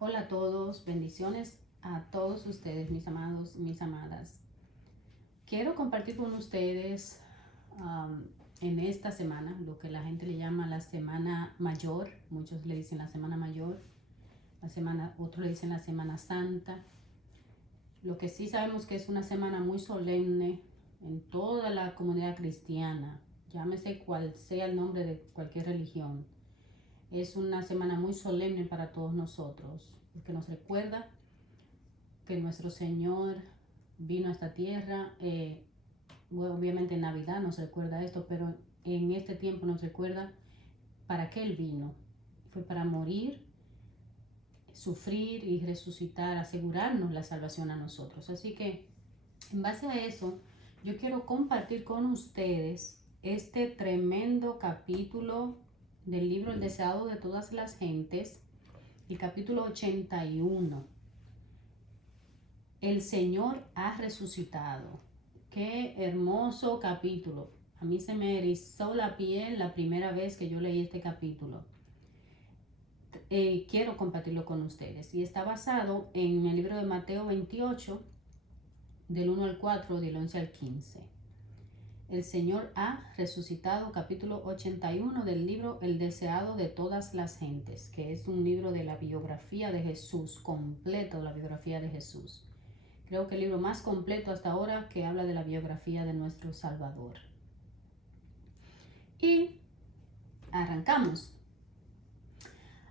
Hola a todos, bendiciones a todos ustedes, mis amados, mis amadas. Quiero compartir con ustedes en esta semana, lo que la gente le llama la Semana Mayor. Muchos le dicen la Semana Mayor, otros le dicen la Semana Santa. Lo que sí sabemos que es una semana muy solemne en toda la comunidad cristiana, llámese cual sea el nombre de cualquier religión. Es una semana muy solemne para todos nosotros, porque nos recuerda que nuestro Señor vino a esta tierra. Obviamente en Navidad nos recuerda esto, pero en este tiempo nos recuerda para qué Él vino. Fue para morir, sufrir y resucitar, asegurarnos la salvación a nosotros. Así que en base a eso, yo quiero compartir con ustedes este tremendo capítulo del libro El deseado de todas las gentes, el capítulo 81. El Señor ha resucitado. Qué hermoso capítulo. A mí se me erizó la piel la primera vez que yo leí este capítulo. Quiero compartirlo con ustedes. Y está basado en el libro de Mateo 28, del 1 al 4, del 11 al 15. El Señor ha resucitado, capítulo 81 del libro El deseado de todas las gentes, que es un libro de la biografía de Jesús, completo la biografía de Jesús. Creo que el libro más completo hasta ahora que habla de la biografía de nuestro Salvador. Y arrancamos.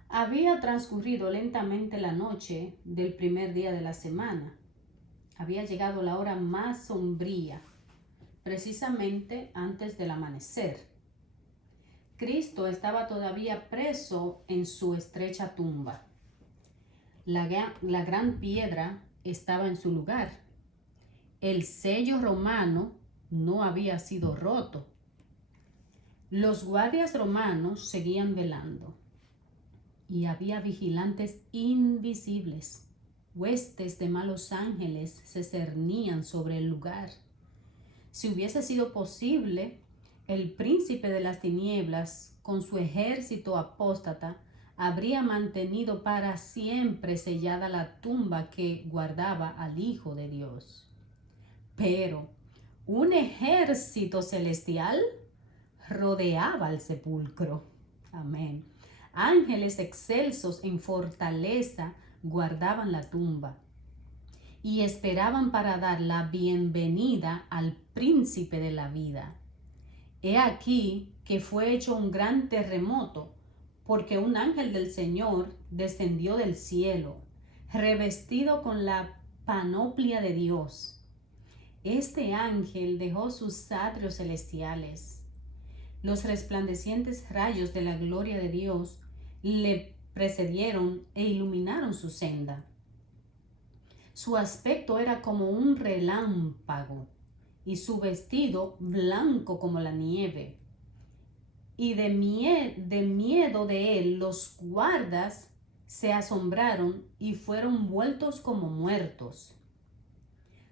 Había transcurrido lentamente la noche del primer día de la semana. Había llegado la hora más sombría, precisamente antes del amanecer. Cristo estaba todavía preso en su estrecha tumba. La gran piedra estaba en su lugar. El sello romano no había sido roto. Los guardias romanos seguían velando y había vigilantes invisibles. Huestes de malos ángeles se cernían sobre el lugar. Si hubiese sido posible, el príncipe de las tinieblas, con su ejército apóstata, habría mantenido para siempre sellada la tumba que guardaba al Hijo de Dios. Pero un ejército celestial rodeaba el sepulcro. Amén. Ángeles excelsos en fortaleza guardaban la tumba y esperaban para dar la bienvenida al príncipe de la vida. He aquí que fue hecho un gran terremoto, porque un ángel del Señor descendió del cielo, revestido con la panoplia de Dios. Este ángel dejó sus atrios celestiales. Los resplandecientes rayos de la gloria de Dios le precedieron e iluminaron su senda. Su aspecto era como un relámpago y su vestido blanco como la nieve. Y de miedo de él los guardas se asombraron y fueron vueltos como muertos.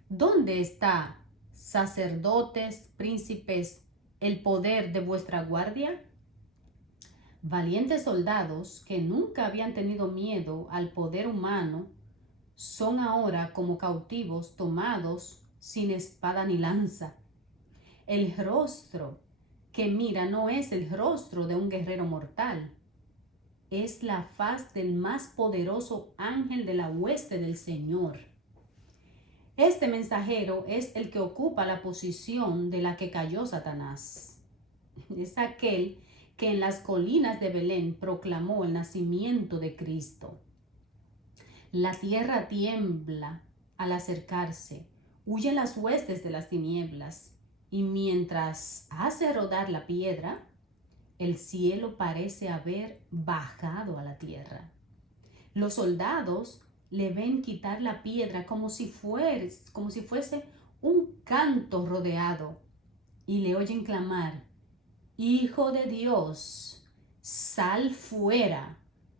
¿Dónde está, sacerdotes, príncipes, el poder de vuestra guardia? Valientes soldados que nunca habían tenido miedo al poder humano son ahora como cautivos tomados sin espada ni lanza. El rostro que mira no es el rostro de un guerrero mortal, es la faz del más poderoso ángel de la hueste del Señor. Este mensajero es el que ocupa la posición de la que cayó Satanás. Es aquel que en las colinas de Belén proclamó el nacimiento de Cristo. La tierra tiembla al acercarse, huyen las huestes de las tinieblas, y mientras hace rodar la piedra, el cielo parece haber bajado a la tierra. Los soldados le ven quitar la piedra como si fuese un canto rodeado, y le oyen clamar: Hijo de Dios, sal fuera,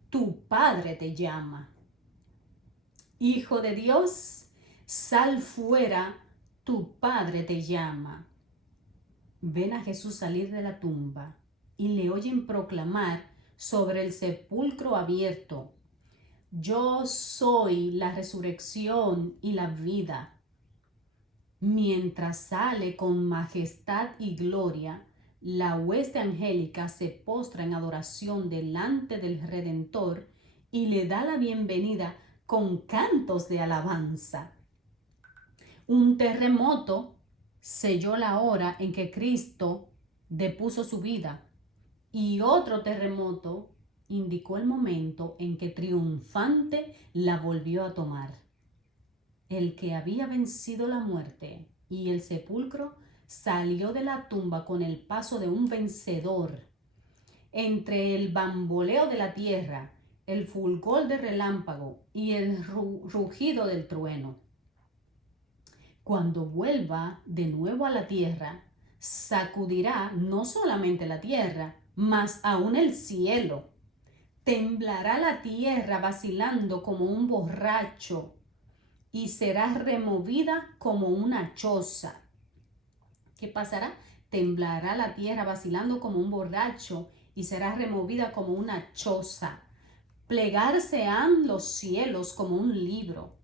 tu Padre te llama. Hijo de Dios, sal fuera, tu Padre te llama. Ven a Jesús salir de la tumba y le oyen proclamar sobre el sepulcro abierto: Yo soy la resurrección y la vida. Mientras sale con majestad y gloria, la hueste angélica se postra en adoración delante del Redentor y le da la bienvenida con cantos de alabanza. Un terremoto selló la hora en que Cristo depuso su vida, y otro terremoto indicó el momento en que triunfante la volvió a tomar. El que había vencido la muerte y el sepulcro salió de la tumba con el paso de un vencedor. Entre el bamboleo de la tierra, el fulgor del relámpago y el rugido del trueno. Cuando vuelva de nuevo a la tierra, sacudirá no solamente la tierra, mas aún el cielo. Temblará la tierra vacilando como un borracho y será removida como una choza. ¿Qué pasará? Temblará la tierra vacilando como un borracho y será removida como una choza. Plegarse han los cielos como un libro.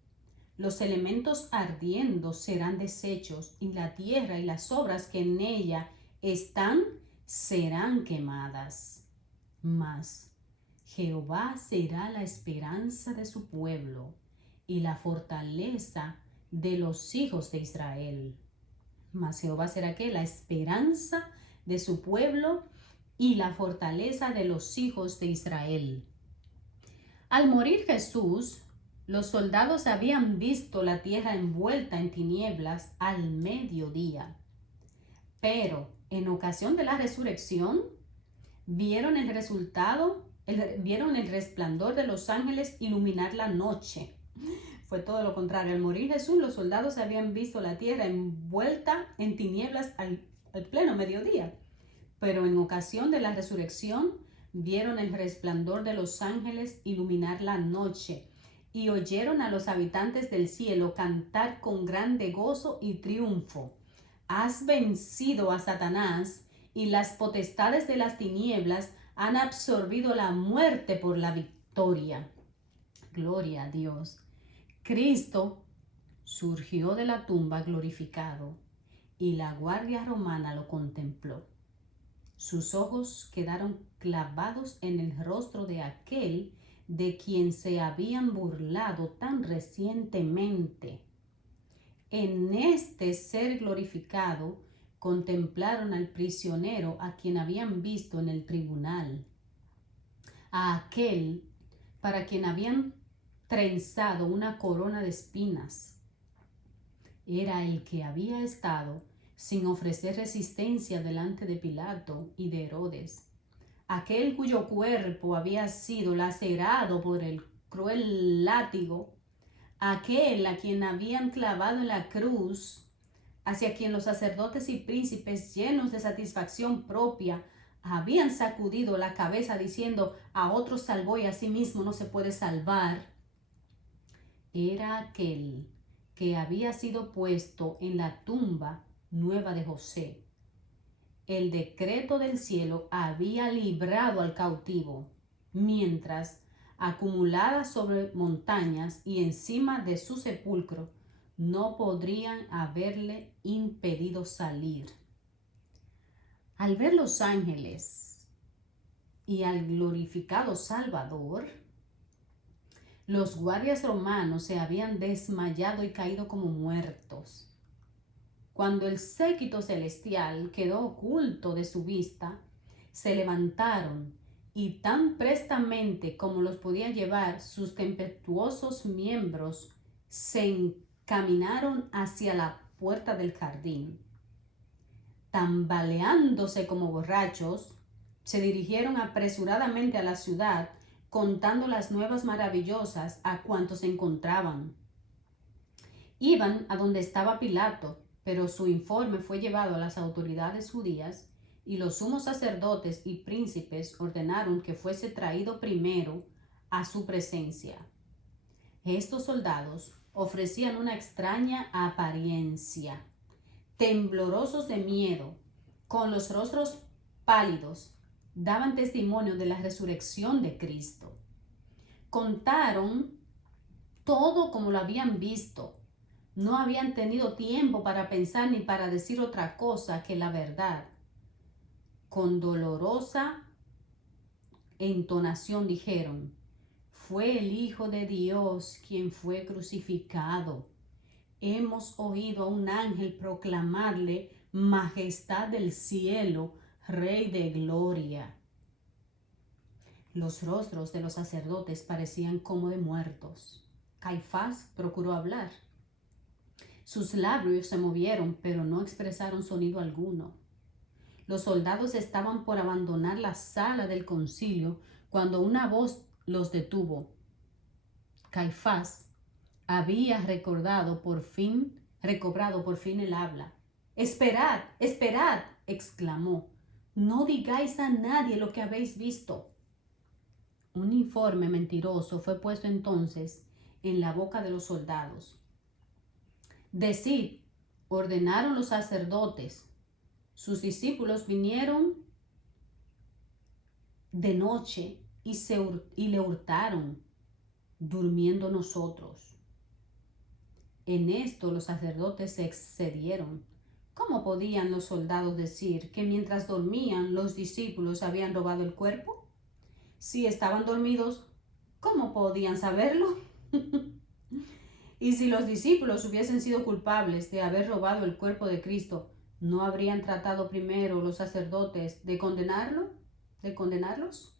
Los elementos ardiendo serán deshechos y la tierra y las obras que en ella están serán quemadas. Mas Jehová será la esperanza de su pueblo y la fortaleza de los hijos de Israel. Mas Jehová será ¿qué? La esperanza de su pueblo y la fortaleza de los hijos de Israel. Al morir Jesús, los soldados habían visto la tierra envuelta en tinieblas al mediodía. Pero en ocasión de la resurrección, vieron el resplandor de los ángeles iluminar la noche. Fue todo lo contrario. Al morir Jesús, los soldados habían visto la tierra envuelta en tinieblas al pleno mediodía. Pero en ocasión de la resurrección, vieron el resplandor de los ángeles iluminar la noche y oyeron a los habitantes del cielo cantar con grande gozo y triunfo. Has vencido a Satanás y las potestades de las tinieblas han absorbido la muerte por la victoria. Gloria a Dios. Cristo surgió de la tumba glorificado y la guardia romana lo contempló. Sus ojos quedaron clavados en el rostro de aquel de quien se habían burlado tan recientemente. En este ser glorificado contemplaron al prisionero a quien habían visto en el tribunal, a aquel para quien habían trenzado una corona de espinas. Era el que había estado sin ofrecer resistencia delante de Pilato y de Herodes, aquel cuyo cuerpo había sido lacerado por el cruel látigo, aquel a quien habían clavado en la cruz, hacia quien los sacerdotes y príncipes, llenos de satisfacción propia, habían sacudido la cabeza diciendo: a otros salvó y a sí mismo no se puede salvar. Era aquel que había sido puesto en la tumba nueva de José. El decreto del cielo había librado al cautivo, mientras, acumulada sobre montañas y encima de su sepulcro, no podrían haberle impedido salir. Al ver los ángeles y al glorificado Salvador, los guardias romanos se habían desmayado y caído como muertos. Cuando el séquito celestial quedó oculto de su vista, se levantaron y tan prestamente como los podían llevar sus tempestuosos miembros, se encaminaron hacia la puerta del jardín. Tambaleándose como borrachos, se dirigieron apresuradamente a la ciudad, contando las nuevas maravillosas a cuantos se encontraban. Iban a donde estaba Pilato, pero su informe fue llevado a las autoridades judías y los sumos sacerdotes y príncipes ordenaron que fuese traído primero a su presencia. Estos soldados ofrecían una extraña apariencia, temblorosos de miedo, con los rostros pálidos, daban testimonio de la resurrección de Cristo. Contaron todo como lo habían visto. No habían tenido tiempo para pensar ni para decir otra cosa que la verdad. Con dolorosa entonación dijeron: fue el Hijo de Dios quien fue crucificado. Hemos oído a un ángel proclamarle majestad del cielo, Rey de gloria. Los rostros de los sacerdotes parecían como de muertos. Caifás procuró hablar. Sus labios se movieron, pero no expresaron sonido alguno. Los soldados estaban por abandonar la sala del concilio cuando una voz los detuvo. Caifás había recobrado por fin el habla. ¡Esperad, esperad!, exclamó. No digáis a nadie lo que habéis visto. Un informe mentiroso fue puesto entonces en la boca de los soldados. Decid, ordenaron los sacerdotes. Sus discípulos vinieron de noche y le hurtaron, durmiendo nosotros. En esto los sacerdotes se excedieron. ¿Cómo podían los soldados decir que mientras dormían los discípulos habían robado el cuerpo? Si estaban dormidos, ¿cómo podían saberlo? Y si los discípulos hubiesen sido culpables de haber robado el cuerpo de Cristo, ¿no habrían tratado primero los sacerdotes de condenarlos?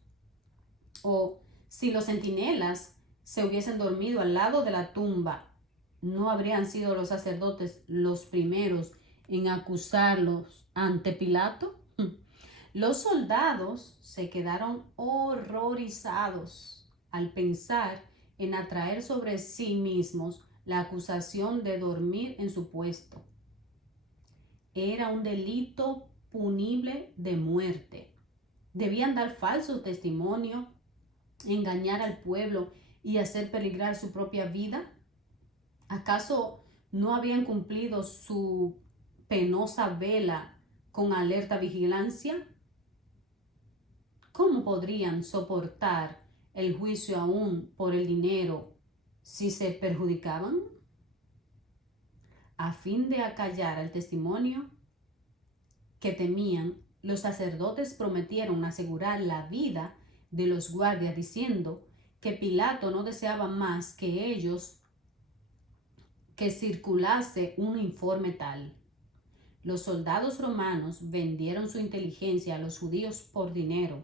O si los centinelas se hubiesen dormido al lado de la tumba, ¿no habrían sido los sacerdotes los primeros en acusarlos ante Pilato? Los soldados se quedaron horrorizados al pensar en atraer sobre sí mismos la acusación de dormir en su puesto. Era un delito punible de muerte. Debían dar falso testimonio, engañar al pueblo y hacer peligrar su propia vida. ¿Acaso no habían cumplido su penosa vela con alerta vigilancia? ¿Cómo podrían soportar el juicio aún por el dinero si se perjudicaban? A fin de acallar al testimonio que temían, los sacerdotes prometieron asegurar la vida de los guardias, diciendo que Pilato no deseaba más que ellos que circulase un informe tal. Los soldados romanos vendieron su inteligencia a los judíos por dinero.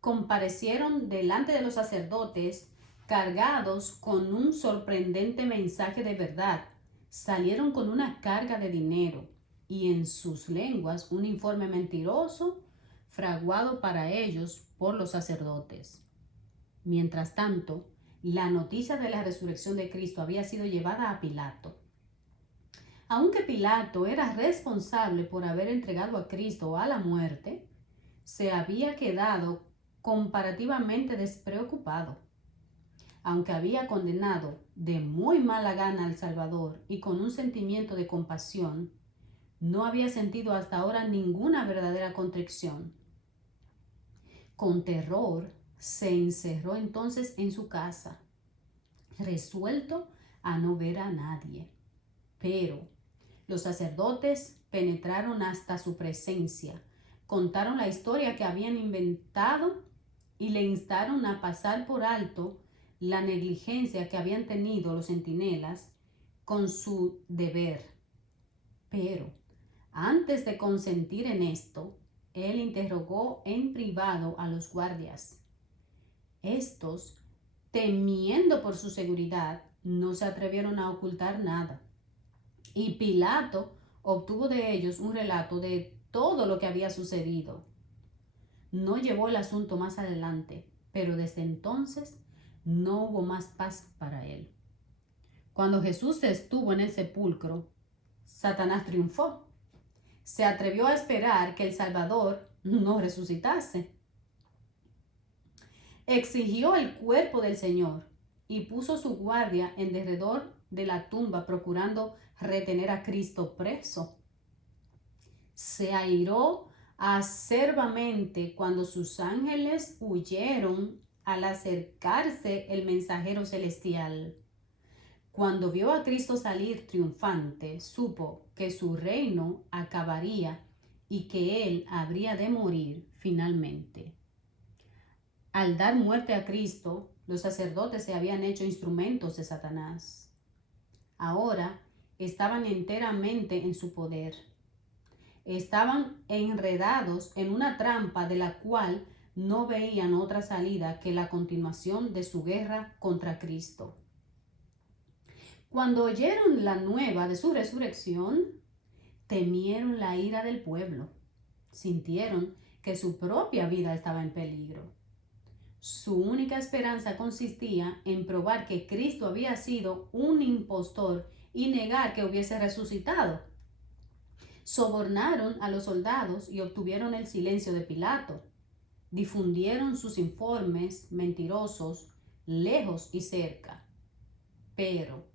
Comparecieron delante de los sacerdotes cargados con un sorprendente mensaje de verdad. Salieron con una carga de dinero y en sus lenguas un informe mentiroso fraguado para ellos por los sacerdotes. Mientras tanto, la noticia de la resurrección de Cristo había sido llevada a Pilato. Aunque Pilato era responsable por haber entregado a Cristo a la muerte, se había quedado comparativamente despreocupado. Aunque había condenado de muy mala gana al Salvador y con un sentimiento de compasión, no había sentido hasta ahora ninguna verdadera contrición. Con terror, se encerró entonces en su casa, resuelto a no ver a nadie. Pero los sacerdotes penetraron hasta su presencia, contaron la historia que habían inventado y le instaron a pasar por alto la negligencia que habían tenido los centinelas con su deber. Pero antes de consentir en esto, él interrogó en privado a los guardias. Estos, temiendo por su seguridad, no se atrevieron a ocultar nada. Y Pilato obtuvo de ellos un relato de todo lo que había sucedido. No llevó el asunto más adelante, pero desde entonces no hubo más paz para él. Cuando Jesús estuvo en el sepulcro, Satanás triunfó. Se atrevió a esperar que el Salvador no resucitase. Exigió el cuerpo del Señor y puso su guardia en derredor de la tumba, procurando retener a Cristo preso. Se airó acerbamente cuando sus ángeles huyeron al acercarse el mensajero celestial. Cuando vio a Cristo salir triunfante, supo que su reino acabaría y que él habría de morir finalmente. Al dar muerte a Cristo, los sacerdotes se habían hecho instrumentos de Satanás. Ahora estaban enteramente en su poder. Estaban enredados en una trampa de la cual no veían otra salida que la continuación de su guerra contra Cristo. Cuando oyeron la nueva de su resurrección, temieron la ira del pueblo. Sintieron que su propia vida estaba en peligro. Su única esperanza consistía en probar que Cristo había sido un impostor y negar que hubiese resucitado. Sobornaron a los soldados y obtuvieron el silencio de Pilato. Difundieron sus informes mentirosos lejos y cerca. Pero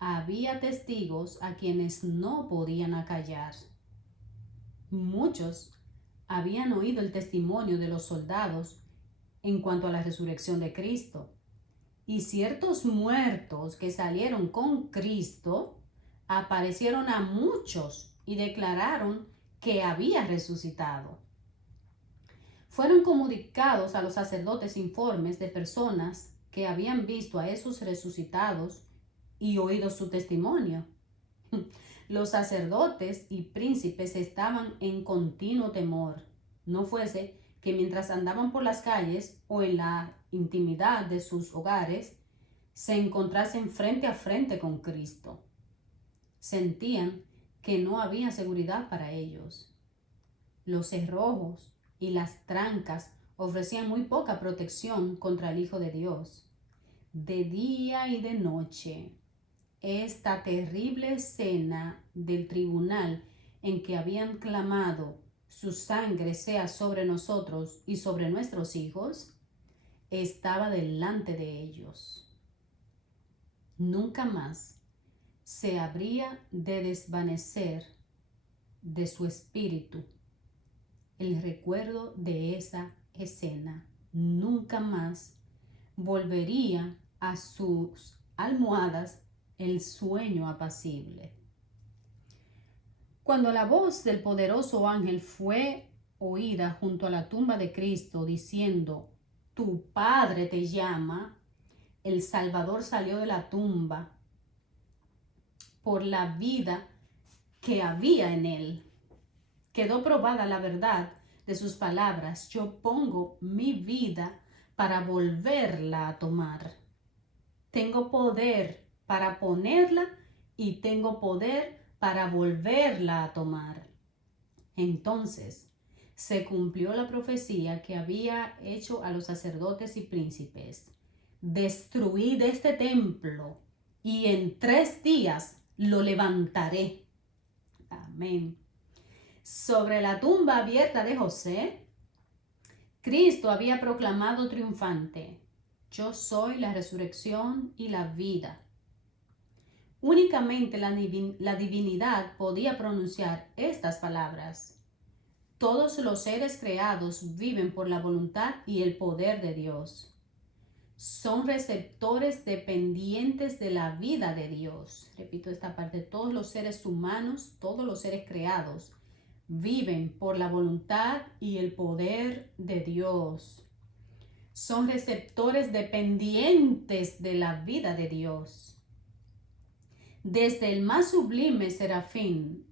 había testigos a quienes no podían acallar. Muchos habían oído el testimonio de los soldados en cuanto a la resurrección de Cristo. Y ciertos muertos que salieron con Cristo aparecieron a muchos y declararon que había resucitado. Fueron comunicados a los sacerdotes informes de personas que habían visto a esos resucitados y oído su testimonio. Los sacerdotes y príncipes estaban en continuo temor, no fuese que mientras andaban por las calles o en la intimidad de sus hogares, se encontrasen frente a frente con Cristo. Sentían que no había seguridad para ellos. Los cerrojos y las trancas ofrecían muy poca protección contra el Hijo de Dios. De día y de noche, esta terrible escena del tribunal en que habían clamado su sangre sea sobre nosotros y sobre nuestros hijos, estaba delante de ellos. Nunca más se habría de desvanecer de su espíritu el recuerdo de esa escena. Nunca más volvería a sus almohadas el sueño apacible. Cuando la voz del poderoso ángel fue oída junto a la tumba de Cristo diciendo: "Tu Padre te llama", el Salvador salió de la tumba por la vida que había en él. Quedó probada la verdad de sus palabras: "Yo pongo mi vida para volverla a tomar". Tengo poder para ponerla y tengo poder para volverla a tomar. Entonces se cumplió la profecía que había hecho a los sacerdotes y príncipes: "Destruid este templo y en 3 días lo levantaré". Amén. Sobre la tumba abierta de José, Cristo había proclamado triunfante: "Yo soy la resurrección y la vida". Únicamente la divinidad podía pronunciar estas palabras. Todos los seres creados viven por la voluntad y el poder de Dios. Son receptores dependientes de la vida de Dios. Repito esta parte: todos los seres humanos, todos los seres creados, viven por la voluntad y el poder de Dios. Son receptores dependientes de la vida de Dios. Desde el más sublime serafín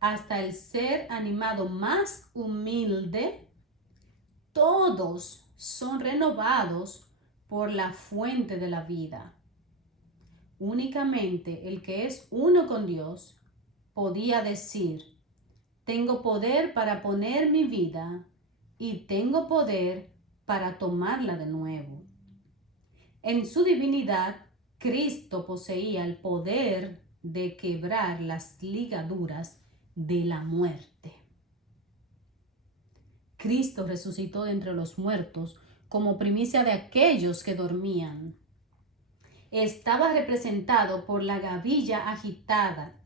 hasta el ser animado más humilde, todos son renovados por la fuente de la vida. Únicamente el que es uno con Dios podía decir: "Tengo poder para poner mi vida y tengo poder para tomarla de nuevo". En su divinidad, Cristo poseía el poder de quebrar las ligaduras de la muerte. Cristo resucitó de entre los muertos como primicia de aquellos que dormían. Estaba representado por la gavilla agitada,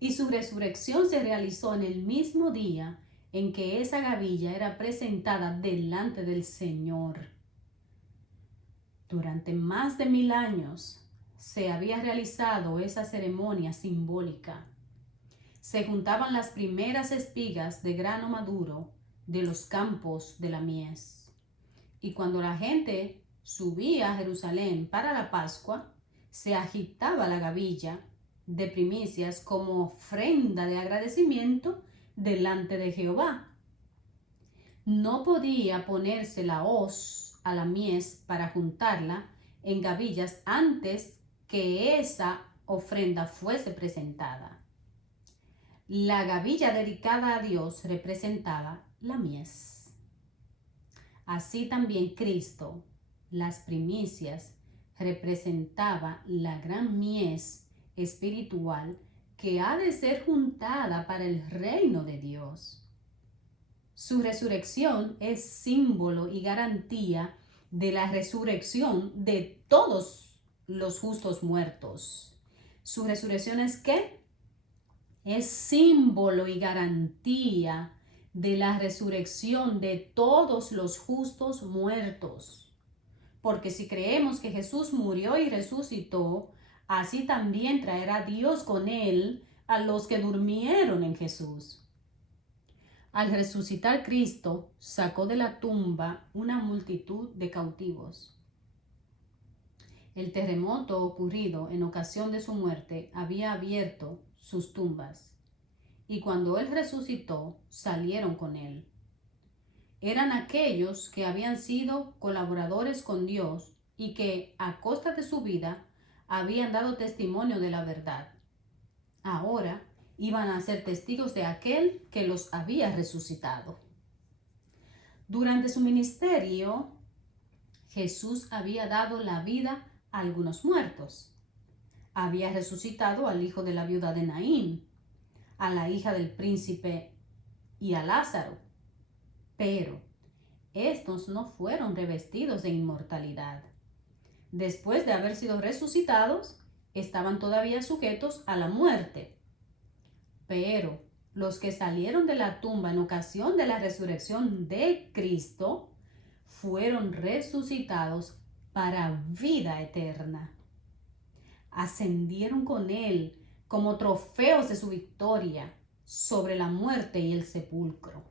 y su resurrección se realizó en el mismo día en que esa gavilla era presentada delante del Señor. Durante más de 1000 años se había realizado esa ceremonia simbólica. Se juntaban las primeras espigas de grano maduro de los campos de la mies. Y cuando la gente subía a Jerusalén para la Pascua, se agitaba la gavilla de primicias como ofrenda de agradecimiento delante de Jehová. No podía ponerse la hoz a la mies para juntarla en gavillas antes que esa ofrenda fuese presentada. La gavilla dedicada a Dios representaba la mies. Así también Cristo, las primicias, representaba la gran mies espiritual que ha de ser juntada para el reino de Dios. Su resurrección es símbolo y garantía de la resurrección de todos los justos muertos. ¿Su resurrección es qué? Es símbolo y garantía de la resurrección de todos los justos muertos. Porque si creemos que Jesús murió y resucitó, así también traerá Dios con él a los que durmieron en Jesús. Al resucitar Cristo, sacó de la tumba una multitud de cautivos. El terremoto ocurrido en ocasión de su muerte había abierto sus tumbas, y cuando él resucitó, salieron con él. Eran aquellos que habían sido colaboradores con Dios y que, a costa de su vida, habían dado testimonio de la verdad. Ahora iban a ser testigos de aquel que los había resucitado. Durante su ministerio, Jesús había dado la vida a algunos muertos. Había resucitado al hijo de la viuda de Naín, a la hija del príncipe y a Lázaro. Pero estos no fueron revestidos de inmortalidad. Después de haber sido resucitados, estaban todavía sujetos a la muerte. Pero los que salieron de la tumba en ocasión de la resurrección de Cristo fueron resucitados para vida eterna. Ascendieron con él como trofeos de su victoria sobre la muerte y el sepulcro.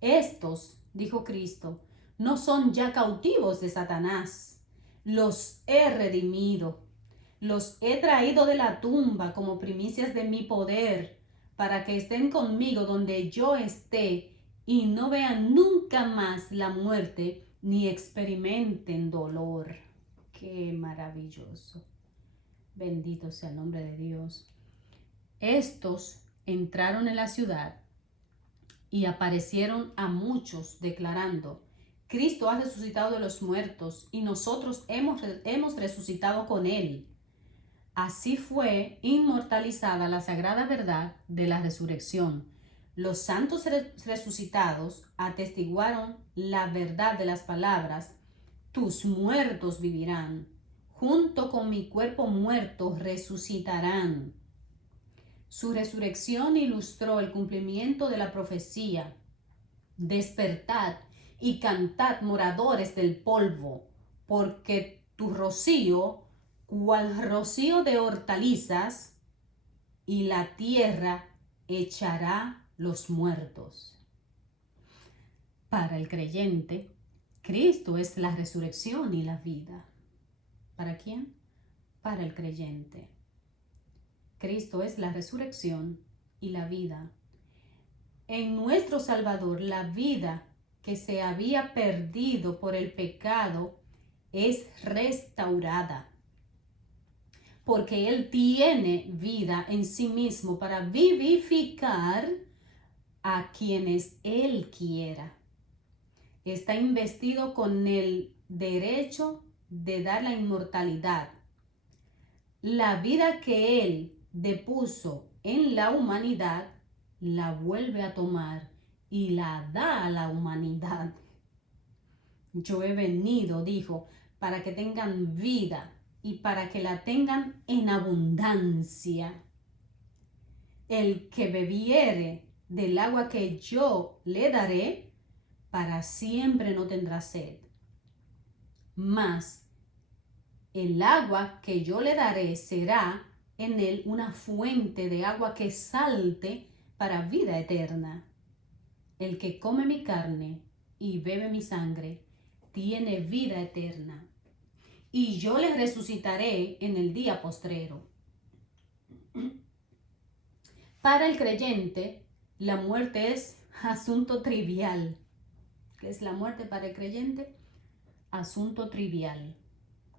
Estos, dijo Cristo, no son ya cautivos de Satanás. Los he redimido. Los he traído de la tumba como primicias de mi poder, para que estén conmigo donde yo esté y no vean nunca más la muerte ni experimenten dolor. ¡Qué maravilloso! Bendito sea el nombre de Dios. Estos entraron en la ciudad y aparecieron a muchos declarando: Cristo ha resucitado de los muertos y nosotros hemos resucitado con él. Así fue inmortalizada la sagrada verdad de la resurrección. Los santos resucitados atestiguaron la verdad de las palabras: tus muertos vivirán, junto con mi cuerpo muerto resucitarán. Su resurrección ilustró el cumplimiento de la profecía: despertad y cantad, moradores del polvo, porque tu rocío, cual rocío de hortalizas, y la tierra echará los muertos. Para el creyente, Cristo es la resurrección y la vida. ¿Para quién? Para el creyente. Cristo es la resurrección y la vida. En nuestro Salvador, la vida que se había perdido por el pecado es restaurada, porque Él tiene vida en sí mismo para vivificar a quienes Él quiera. Está investido con el derecho de dar la inmortalidad. La vida que Él depuso en la humanidad, la vuelve a tomar y la da a la humanidad. Yo he venido, dijo, para que tengan vida y para que la tengan en abundancia. El que bebiere del agua que yo le daré, para siempre no tendrá sed. mas el agua que yo le daré será en él una fuente de agua que salte para vida eterna. El que come mi carne y bebe mi sangre tiene vida eterna, y yo le resucitaré en el día postrero. Para el creyente, la muerte es asunto trivial. ¿Qué es la muerte para el creyente? Asunto trivial.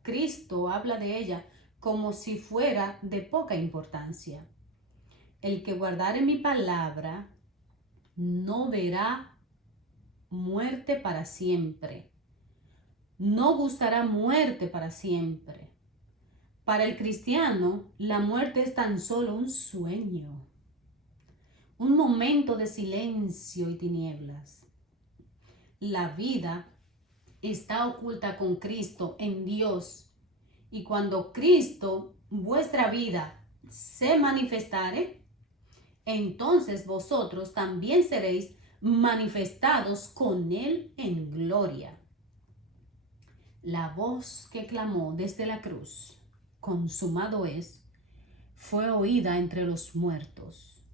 Cristo habla de ella como si fuera de poca importancia. El que guardare mi palabra no verá muerte para siempre. No gustará muerte para siempre. Para el cristiano, la muerte es tan solo un sueño, un momento de silencio y tinieblas. La vida está oculta con Cristo en Dios, y cuando Cristo, vuestra vida, se manifestare, entonces vosotros también seréis manifestados con Él en gloria. La voz que clamó desde la cruz, consumado es, fue oída entre los muertos.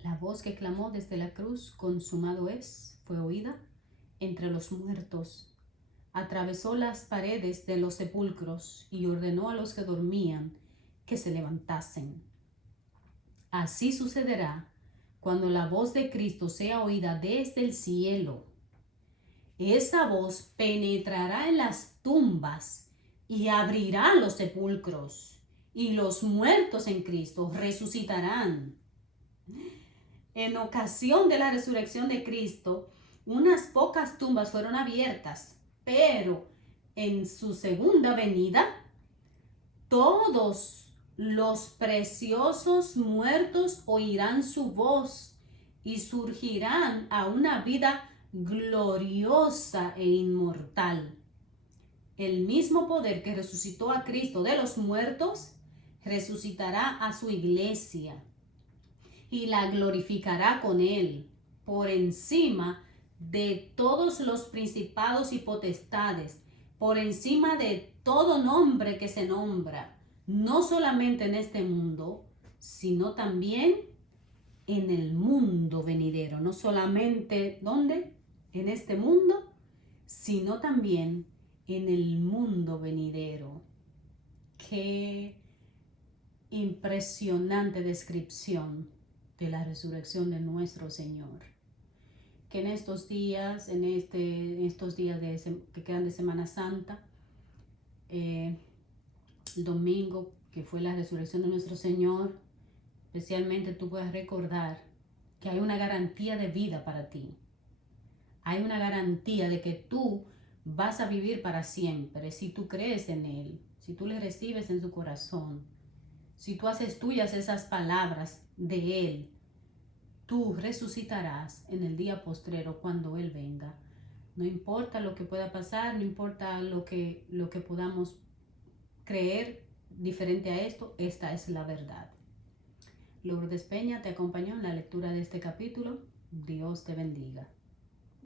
La voz que clamó desde la cruz, consumado es, fue oída entre los muertos. Atravesó las paredes de los sepulcros y ordenó a los que dormían que se levantasen. Así sucederá cuando la voz de Cristo sea oída desde el cielo. Esa voz penetrará en las tumbas y abrirá los sepulcros, y los muertos en Cristo resucitarán. En ocasión de la resurrección de Cristo, unas pocas tumbas fueron abiertas, pero en su segunda venida, todos los preciosos muertos oirán su voz y surgirán a una vida gloriosa e inmortal. El mismo poder que resucitó a Cristo de los muertos, resucitará a su iglesia y la glorificará con él por encima de todos los principados y potestades, por encima de todo nombre que se nombra, no solamente en este mundo, sino también en el mundo venidero. No solamente, ¿dónde? En este mundo, sino también en el mundo venidero. Qué impresionante descripción de la resurrección de nuestro Señor. Que en estos días, estos días que quedan de Semana Santa, el domingo, que fue la resurrección de nuestro Señor, especialmente tú puedas recordar que hay una garantía de vida para ti. Hay una garantía de que tú vas a vivir para siempre si tú crees en Él, si tú le recibes en tu corazón, si tú haces tuyas esas palabras de Él. Tú resucitarás en el día postrero cuando Él venga. No importa lo que pueda pasar, no importa lo que podamos creer diferente a esto, esta es la verdad. Lourdes Peña te acompañó en la lectura de este capítulo. Dios te bendiga.